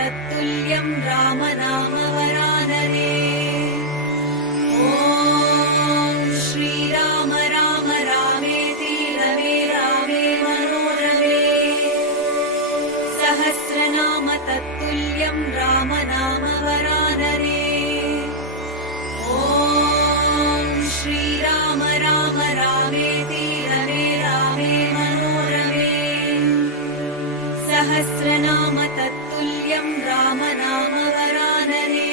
तत्तुल्यं रामनाम वरानरे। ॐ श्रीराम राम रामेति रमे रामे मनोरमे। सहस्रनाम तत्तुल्यं रामनाम वरानरे। ॐ श्रीराम राम रामेति रमे रामे मनोरमे। सहस्रनाम तत्तुल्यं रामनाम वरानरे।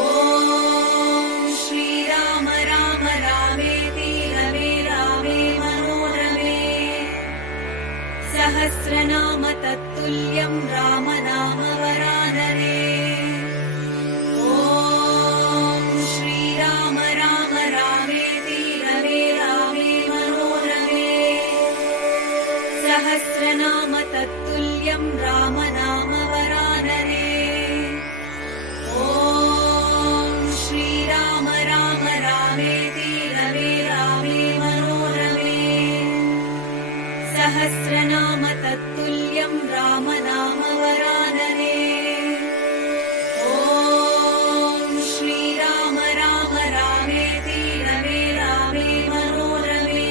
ॐ श्रीराम राम रामेति रमे रामे मनोरमे। सहस्रनाम तत्तुल्यं रामनाम वरानरे। ॐ श्रीराम राम रामेति रमे रामे मनोरमे। सहस्रनाम तत्तुल्यं रामनाम वरानरे। ॐ श्रीराम राम रामेति रमे रामे मनोरमे। सहस्रनाम तत्तुल्यं रामनाम वरानरे। ॐ श्रीराम राम रामेति रमे रामे मनोरमे।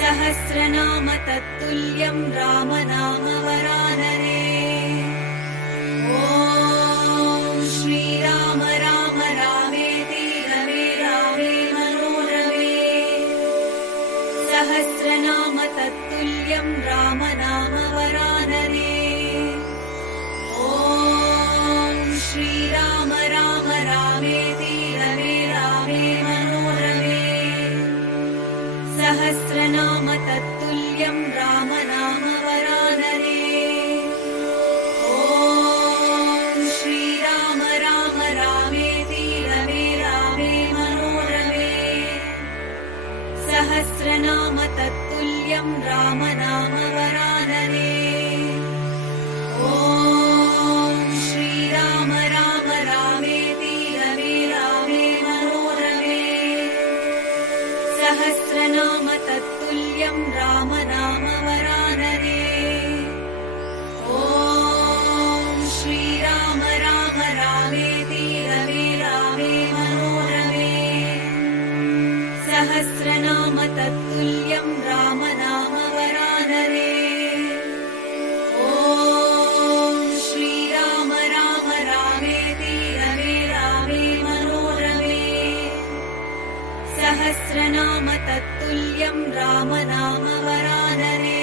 सहस्रनाम तत्तुल्यं रामनाम वरानरे। ॐ श्रीराम राम रामेति रमे रामे मनोरमे। सहस्रनाम तत्तुल्यं रामनाम वरानरे। ॐ श्रीराम राम रामेति रमे रामे मनोरमे। सहस्रनाम तत्तुल्यं रामनाम वरानरे। ॐ श्रीराम राम रामेति रमे रामे मनोरमे। सहस्रनाम तत्तुल्यं रामनाम वरानरे। ॐ श्रीराम राम रामेति रमे रामे मनोरमे। सहस्रनाम तत्तुल्यं रामनाम वरानरे। ॐ श्रीराम राम रामेति रमे रामे मनोरमे। सहस्रनाम तत्तुल्यं रामनाम वरानरे। ॐ श्रीराम राम रामेति रमे रामे मनोरमे। सहस्रनाम तत्तुल्यं रामनाम वरानरे।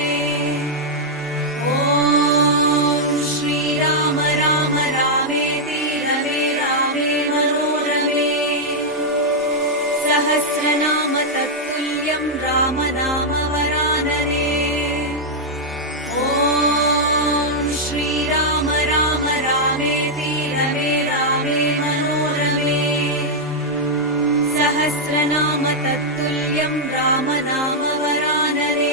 ॐ श्रीराम राम रामेति रमे रामे मनोरमे। सहस्रनाम तत्तुल्यं रामनाम वरानरे। ॐ श्रीराम राम रामेति रमे रामे मनोरमे। सहस्रनाम तत्तुल्यं रामनाम वरानरे।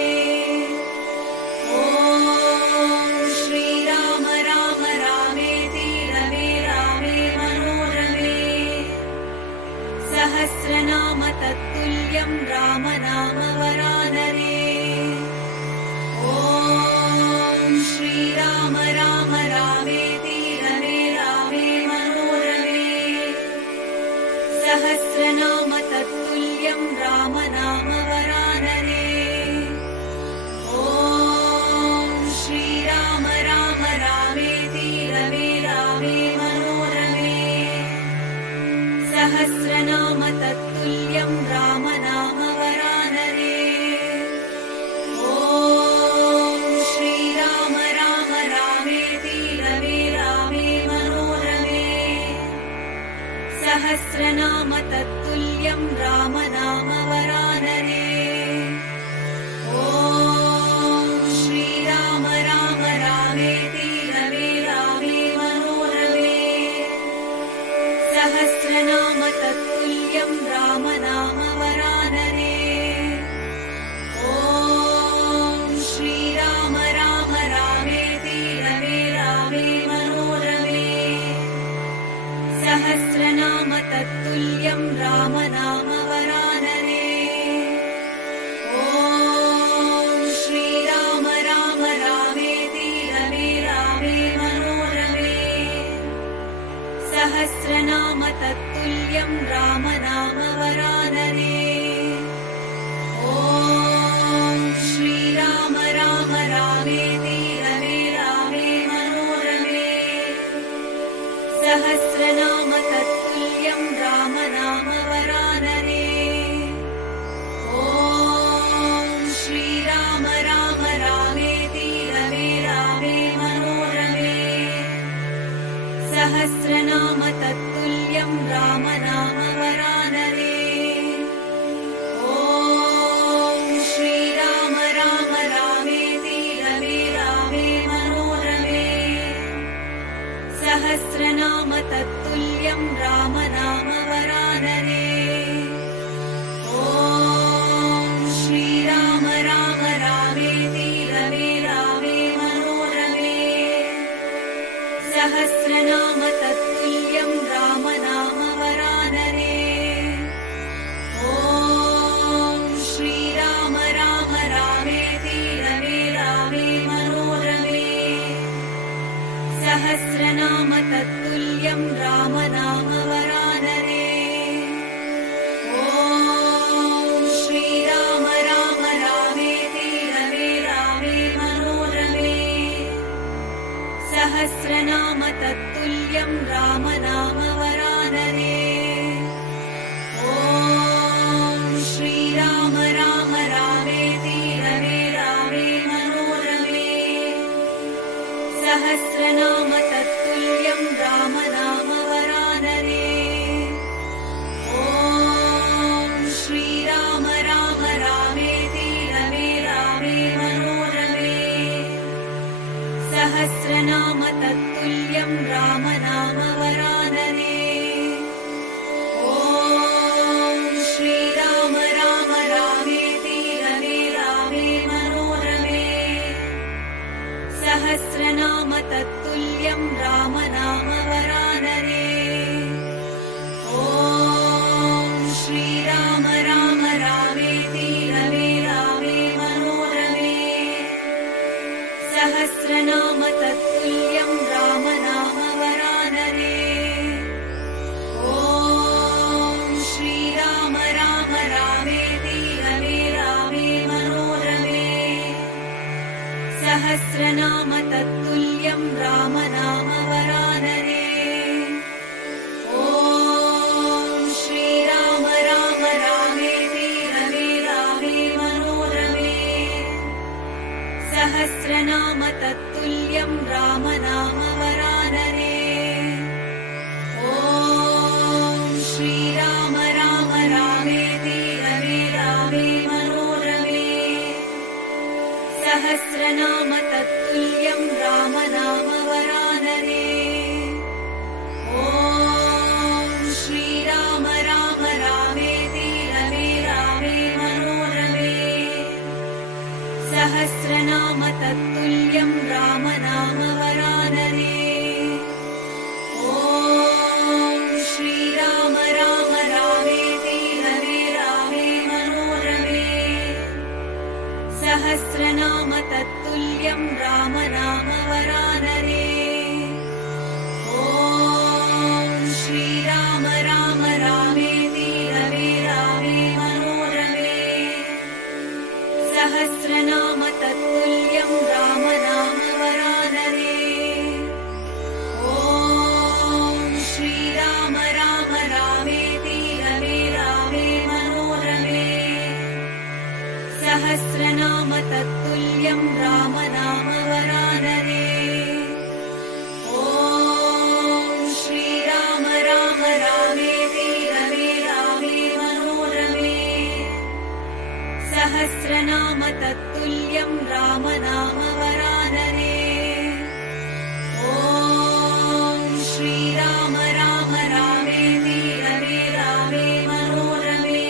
तत्तुल्यं राम नाम वरानने। ॐ श्रीराम राम रामेति रमे रामे मनोरमे। सहस्रनाम तत्तुल्यं राम नाम वरानने। ॐ श्रीराम राम रामेति रमे रामे मनोरमे। सहस्रनाम तत्तुल्यं राम नाम वरानने। ॐ श्रीराम राम रामेति रमे रामे मनोरमे। सहस्रनाम तत्तुल्यं राम नाम वरानने। ॐ श्रीराम राम रामेति रमे रामे मनोरमे। सहस्रनाम तत्तुल्यं राम नाम वरानने। ॐ श्रीराम राम रामेति रमे रामे मनोरमे। सहस्रनाम तत्तुल्यं राम नाम वरानने। ॐ श्रीराम राम रामेति रमे रामे मनोरमे। सहस्रनाम तत्तुल्यं राम नाम वरानने। ॐ श्रीराम राम रामेति रमे रामे मनोरमे। सहस्रनाम तत्तुल्यं राम नाम वरानने। ॐ श्रीराम राम रामेति रमे रामे मनोरमे। सहस्रनाम तत्तुल्यं राम नाम वरानने। ॐ श्रीराम राम रामेति रमे रामे मनोरमे। सहस्रनाम तत्तुल्यं राम नाम वरानने। ॐ श्रीराम राम रामेति रमे रामे मनोरमे। सहस्रनाम तत्तुल्यं राम नाम वरानने। ॐ श्रीराम राम रामेति रमे रामे मनोरमे। सहस्रनाम तत्तुल्यं राम नाम वरानने। ॐ श्रीराम राम रामेति रमे रामे मनोरमे। सहस्रनाम तत्तुल्यं राम नाम वरानने। ॐ श्रीराम राम रामेति रमे रामे मनोरमे।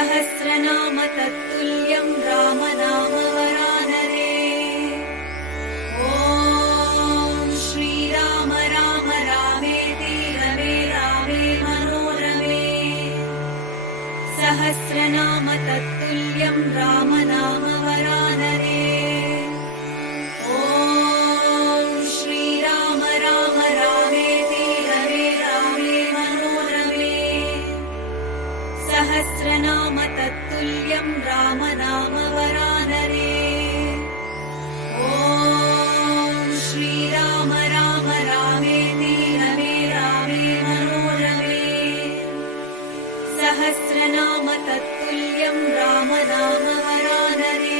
सहस्रनाम तत्तुल्यं राम नाम वरानने। ॐ श्रीराम राम रामेति रमे रामे मनोरमे। सहस्रनाम तत्तुल्यं राम नाम वरानने। ॐ श्रीराम राम रामेति रमे रामे मनोरमे। सहस्रनाम तत्तुल्यं राम नाम वरानने। ॐ श्रीराम राम रामेति रमे रामे मनोरमे। सहस्रनाम तत्तुल्यं राम नाम वरानने।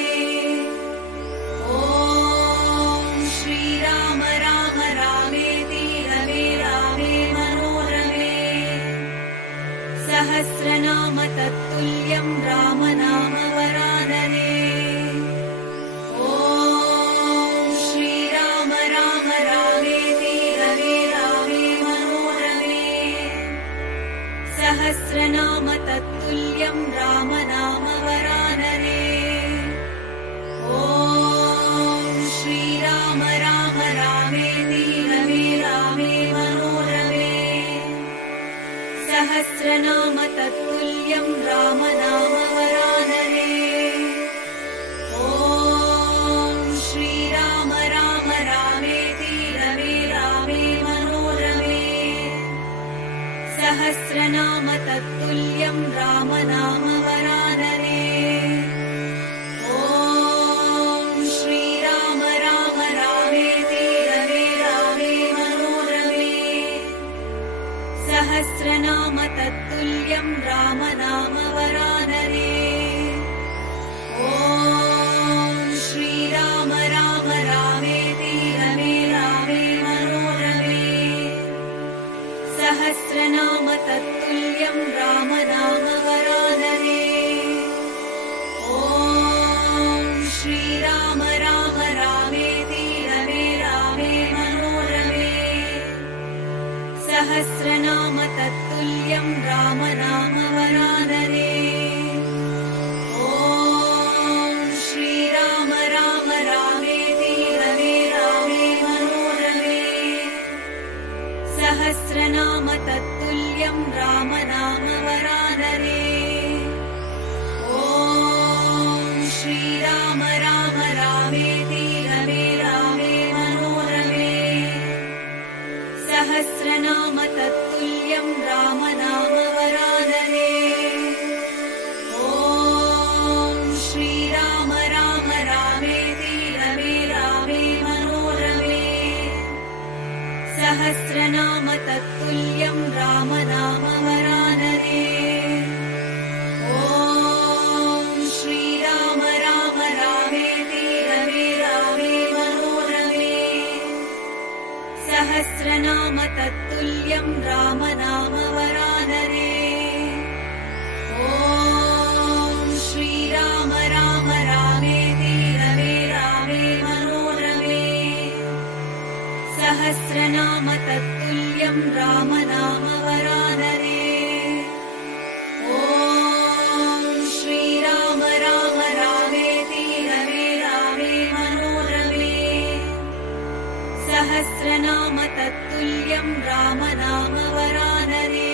तत्तुल्यं राम नाम वरानरे।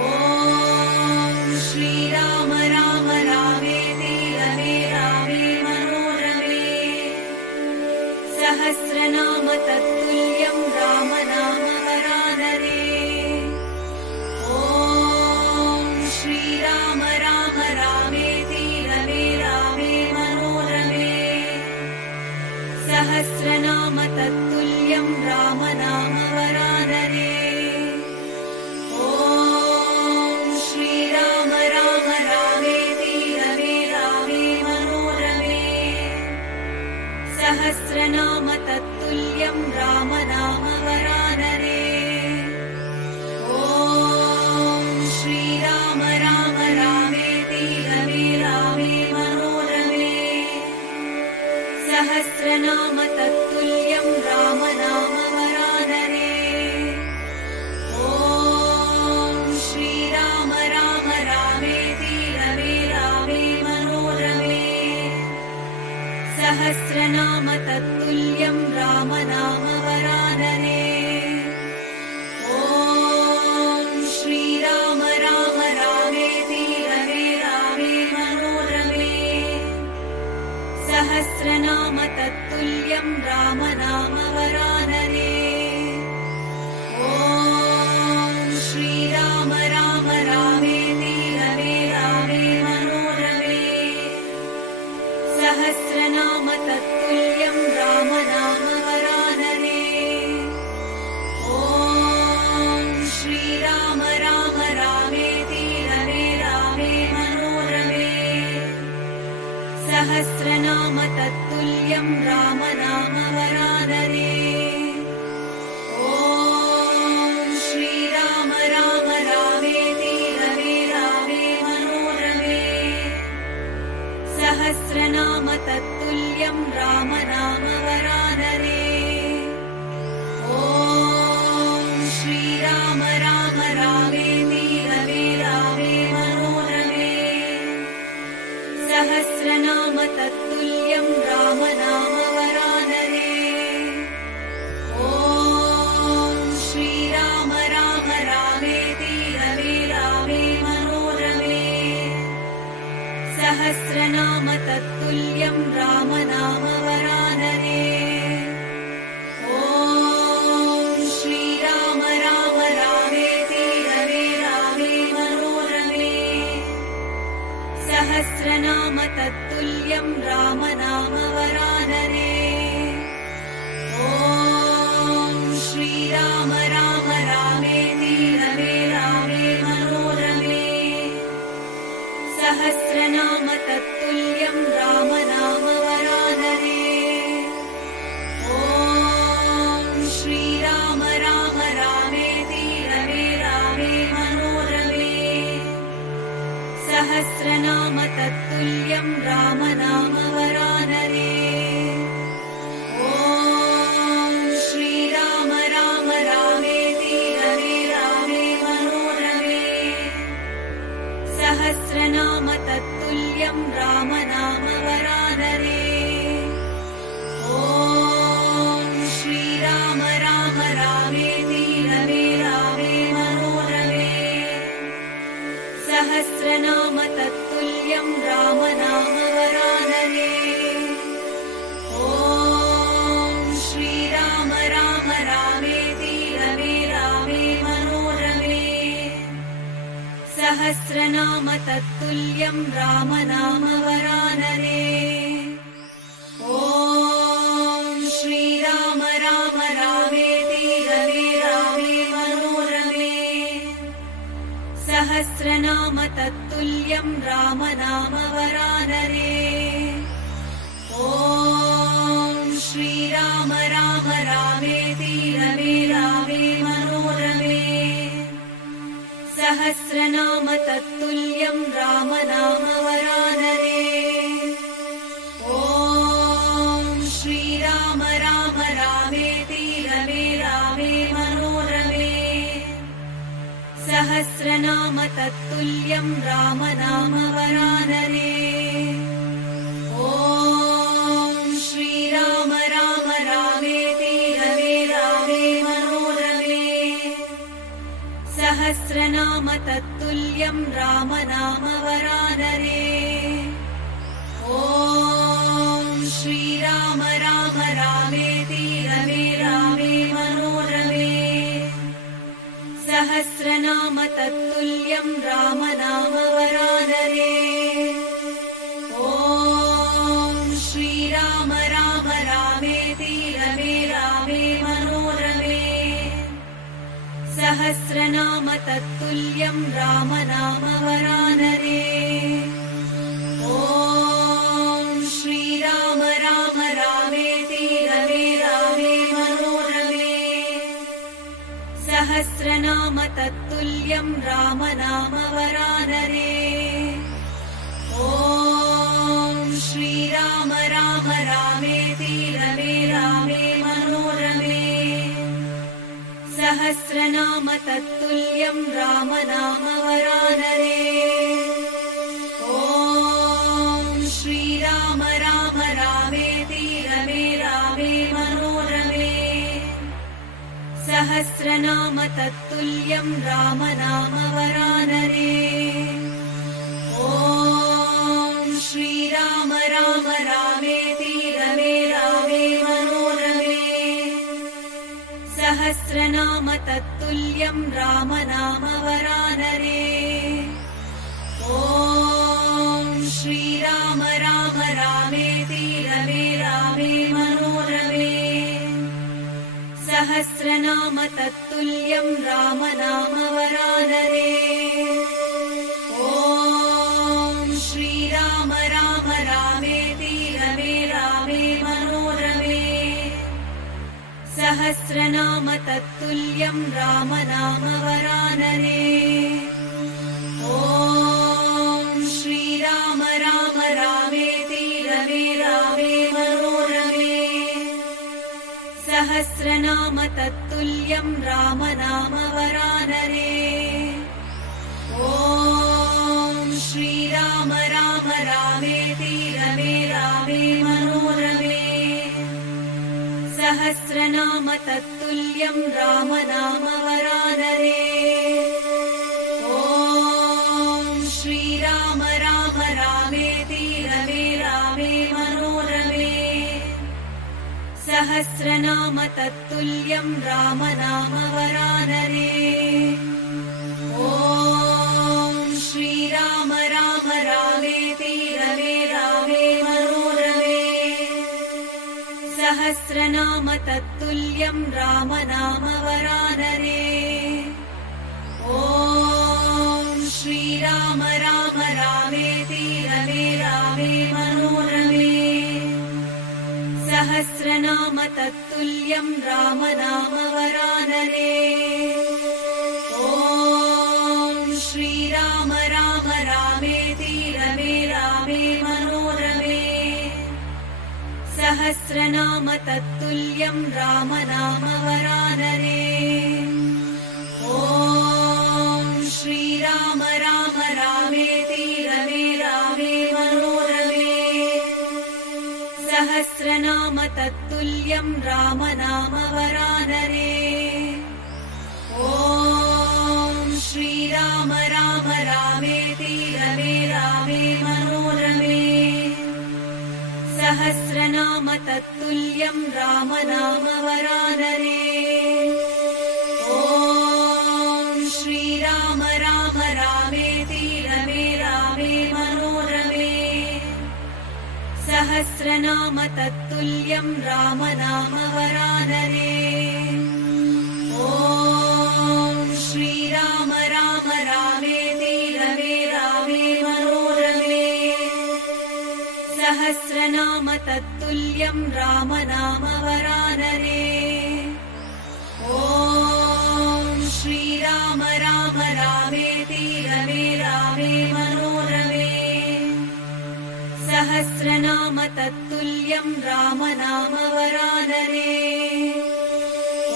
ॐ श्रीराम राम रामेति रमे रामे मनोरमे। सहस्रनाम तत्तुल्यं राम नाम वरानरे। ॐ श्रीराम राम रामेति रमे रामे मनोरमे। सहस्रनाम तत्तुल्यं राम नाम वरानरे। ॐ श्रीराम राम रामेति रमे रामे मनोरमे। सहस्रनाम तत्तुल्यं राम नाम वरानरे। ॐ श्रीराम राम रामेति रमे रामे मनोरमे। सहस्रनाम तत्तुल्यं राम नाम वरानरे। ॐ श्रीराम राम रामेति रमे रामे मनोरमे। सहस्रनाम तत्तुल्यं राम नाम वरानरे। ॐ श्रीराम राम रामेति रमे रामे मनोरमे। सहस्रनाम तत्तुल्यं राम नाम वरानरे। ॐ श्रीराम राम रामेति रमे रामे मनोरमे। सहस्रनाम तत्तुल्यं राम नाम वरानरे। ॐ श्रीराम राम रामेति रमे रामे मनोरमे। सहस्रनाम तत्तुल्यं राम नाम वरानरे। ॐ श्रीराम राम रामेति रमे रामे मनोरमे। सहस्रनाम तत्तुल्यं राम नाम वरानरे। ॐ श्रीराम राम रामेति रमे रामे मनोरमे। सहस्रनाम तत्तुल्यं राम नाम वरानरे। ॐ श्रीराम राम रामेति रमे रामे मनोरमे। सहस्रनाम तत्तुल्यं राम नाम वरानरे। ॐ श्रीराम राम रामेति रमे रामे मनोरमे। सहस्रनाम तत्तुल्यं राम नाम वरानरे। ॐ श्रीराम राम रामेति रमे रामे मनोरमे। सहस्रनाम तत्तुल्यं राम नाम वरानरे। ॐ श्रीराम राम रामेति रमे रामे मनोरमे। सहस्रनाम तत्तुल्यं राम नाम वरानरे। ॐ श्रीराम राम रामेति रमे रामे मनोरमे। सहस्रनाम तत्तुल्यं राम नाम वरानरे। ॐ श्रीराम राम रामेति रमे रामे मनोरमे। सहस्रनाम तत्तुल्यं राम नाम वरानरे। ॐ श्रीराम राम रामेति रमे रामे मनोरमे। सहस्रनाम तत्तुल्यं राम नाम वरानरे। ॐ श्रीराम राम रामेति रमे रामे मनोरमे। सहस्रनाम तत्तुल्यं राम नाम वरानरे। ॐ श्रीराम राम रामेति रमे रामे मनोरमे। सहस्रनाम तत्तुल्यं राम नाम वरानरे। ॐ श्रीराम राम रामेति रमे रामे मनोरमे। सहस्रनाम तत्तुल्यं राम नाम वरानरे। ॐ श्रीराम राम रामेति रमे रामे सहस्रनाम तत्तुल्यं राम नाम वरानरे। ॐ श्रीराम राम रामेति रमे रामे मनोरमे। सहस्रनाम तत्तुल्यं राम नाम वरानरे। ॐ श्रीराम राम रामेति रमे रामे मनोरमे। सहस्रनाम तत्तुल्यं राम नाम वरानरे। ॐ श्रीराम राम रामेति रमे रामे मनोरमे। सहस्रनाम तत्तुल्यं राम नाम वरानरे। ॐ श्रीराम राम रामेति रमे रामे मनोरमे। सहस्रनाम तत्तुल्यं राम नाम वरानरे। ॐ श्रीराम राम रामेति रमे रामे मनोरमे। सहस्रनाम तत्तुल्यं राम नाम वरानरे। ॐ श्रीराम राम रामेति रमे रामे मनोरमे। सहस्रनाम तत्तुल्यं राम नाम वरानरे। ॐ श्रीराम राम रामेति रमे रामे मनोरमे। सहस्रनाम तत्तुल्यं राम नाम वरानरे। ॐ श्रीराम राम रामेति रमे रामे मनोरमे। सहस्रनाम तत्तुल्यं राम नाम वरानरे। ॐ श्रीराम राम रामेति रमे रामे मनोरमे। सहस्रनाम तत्तुल्यं राम नाम वरानरे। ॐ श्रीराम राम रामेति रमे रामे मनोरमे। सहस्रनाम तत्तुल्यं राम नाम वरानरे। ॐ श्रीराम राम रामेति रमे रामे मनोरमे। सहस्रनाम तत्तुल्यं राम नाम वरानरे। ॐ श्रीराम राम रामेति रमे रामे मनोरमे। सहस्रनाम तत्तुल्यं राम नाम वरानरे। ॐ श्रीराम राम रामेति रमे रामे मनोरमे। सहस्रनाम तत्तुल्यं राम नाम वरानरे। ॐ श्रीराम राम रामेति रमे रामे मनोरमे। सहस्रनाम तत्तुल्यं राम नाम वरानरे। ॐ श्रीराम राम रामेति रमे रामे मनोरमे। सहस्रनाम तत्तुल्यं राम नाम वरानरे। ॐ श्रीराम राम रामेति रमे रामे मनोरमे। सहस्रनाम तत्तुल्यं राम नाम वरानरे। ॐ श्रीराम राम रामेति रमे रामे मनोरमे। सहस्रनाम तत्तुल्यं राम नाम वरानरे। ॐ श्रीराम राम रामेति रमे रामे मनोरमे। सहस्रनाम तत्तुल्यं राम नाम वरानरे। ॐ श्रीराम राम रामेति रमे रामे मनोरमे। सहस्रनाम तत्तुल्यं राम नाम वरानरे।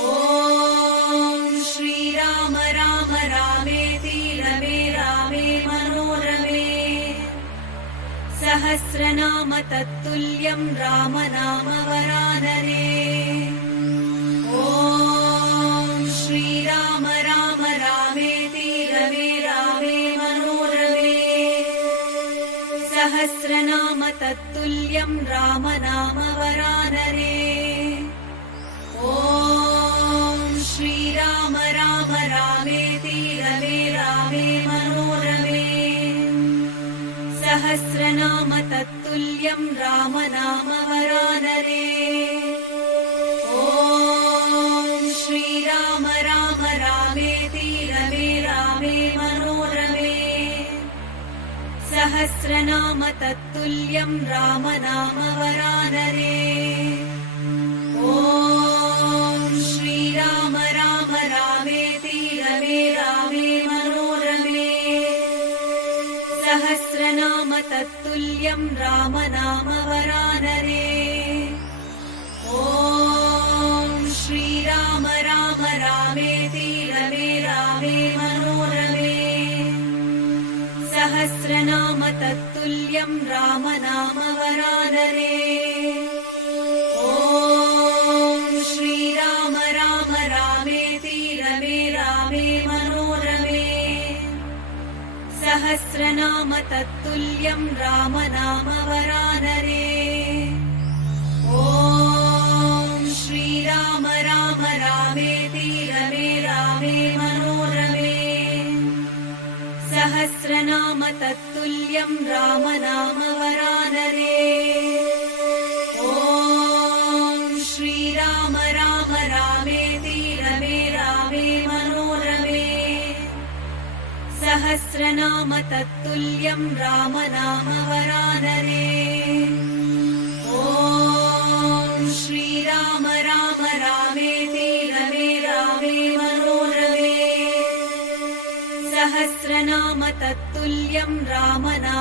ॐ श्रीराम राम रामेति रमे रामे मनोरमे। सहस्रनाम तत्तुल्यं राम नाम वरानरे। ॐ श्रीराम राम रामेति रमे सहस्रनाम तत्तुल्यं रामनाम वरानरे। ॐ श्रीराम राम रामेति रमे रामे मनोरमे। सहस्रनाम तत्तुल्यं रामनाम वरानरे। ॐ श्रीराम राम रामेति रमे रामे मनोरमे। सहस्रनाम तत्तुल्यं रामनाम वरानरे। ॐ श्रीराम राम रामेति रमे रामे मनोरमे। सहस्रनाम तत्तुल्यं रामनाम वरानरे। ॐ श्रीराम राम रामेति रमे रामे मनोरमे। सहस्रनाम तत्तुल्यं रामनाम वरानरे। ॐ श्रीराम राम रामेति रमे रामे मनोरमे। सहस्रनाम तत्तुल्यं रामनाम वरानरे। ॐ श्रीराम राम रामेति रमे रामे मनोरमे। सहस्रनाम तत्तुल्यं रामनाम वरानरे। ॐ श्रीराम राम रामेति रमे रामे मनोरमे। सहस्रनाम तत्तुल्यं रामनाम वरानरे। ॐ श्रीराम राम रामेति रमे रामे मनोरमे। सहस्रनाम तत्तुल्यं रामनाम